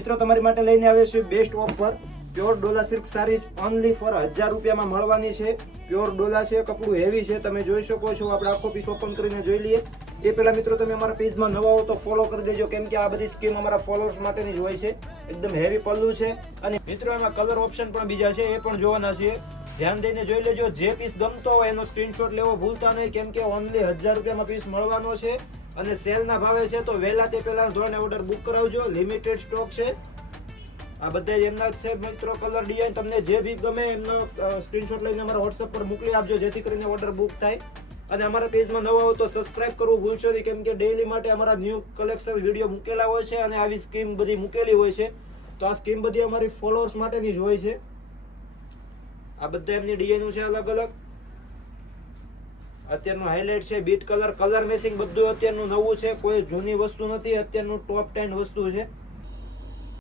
મિત્રો તમારી માટે લઈને આવ્યો છે best offer pure Dola silk સારી ઓનલી ફોર 1000 રૂપિયામાં મળવાની છે. પ્યોર ડોલા છે, કપડું હેવી છે, તમે જોઈ શકો છો. આપણે આખો પીસ ઓપન કરીને જોઈ લઈએ. એ પહેલા મિત્રો તમે અમારા પેજમાં નવા હો તો ફોલો કરી દેજો, કેમ કે આ બધી સ્કીમ અમારા ફોલોઅર્સ માટેની જ હોય છે. એકદમ હેવી પલ્લુ છે અને મિત્રો એમાં કલર ઓપ્શન પણ બીજા છે, એ પણ જોવાના છે. ધ્યાન દઈને જોઈ લેજો. જે પીસ ગમતો હોય એનો સ્ક્રીનશોટ લેવો ભૂલતા નહીં, કેમ કે ઓનલી 1000 રૂપિયામાં પીસ મળવાનો છે અને સેલના ભાવે છે. તો વહેલા તે પહેલા ધોરણે ઓર્ડર બુક કરાવજો. લિમિટેડ સ્ટોક છે. આ બધા એમના જ છે મિત્રો. કલર ડિઝાઇન તમને જે બી ગમે એમનો સ્ક્રીનશોટ લઈને અમારા વોટ્સએપ પર મોકલી આપજો, જેથી કરીને ઓર્ડર બુક થાય. અને અમારા પેજમાં નવા હો તો સબસ્ક્રાઇબ કરવું ભૂલશો નહીં, કેમ કે ડેઈલી માટે અમારા ન્યૂ કલેક્શન વિડીયો મૂકેલા હોય છે અને આવી સ્કીમ બધી મૂકેલી હોય છે. તો આ સ્કીમ બધી અમારી ફોલોઅર્સ માટેની જ હોય છે. આ બધા એમની ડિઝાઇનો છે અલગ અલગ. અત્યારનું હાઇલાઇટ છે બીટ કલર, કલર મેચિંગ બધું અત્યારનું નવું છે, કોઈ જૂની વસ્તુ નથી. અત્યારનું ટોપ 10 વસ્તુ છે.